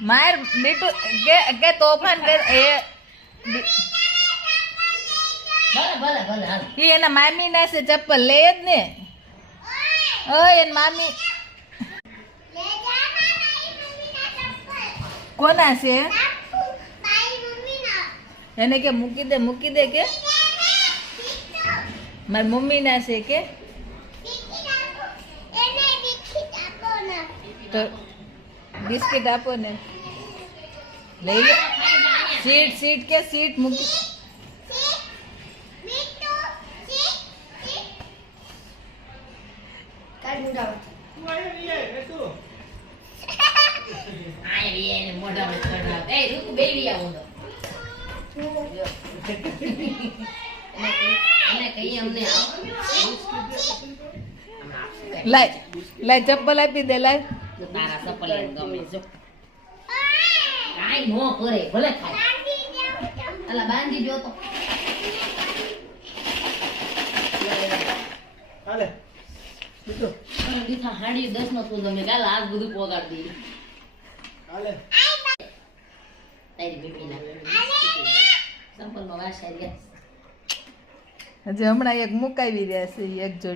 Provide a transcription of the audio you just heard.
માર બીટુ કે તોફાન કે એ ભલે હાલ એના મામી ના છે ચપ્પલ લે જ ને ઓય એન મામી કોના છે એને કે મૂકી દે કે મારી મમ્મી ના છે કે તો બિસ્કિટ આપો ને લઈ લે સીટ કે સીટ મૂકી લાય ચપ્પલ આપી દે લાય તારા ચપ્પલ ગમે જો કાઈ નો કરે ભલે ખાય અલા બાંધી જો તો હાલે બીજો દીથા હાડી 10 નો તું ગમે ગાલ આજ બધું પોગાડી દે હાલે તારી બેબીના ચપ્પલ નો વાસ આવી ગયા હજી હમણાં એક મુકાવી રહ્યા છે એક જોડી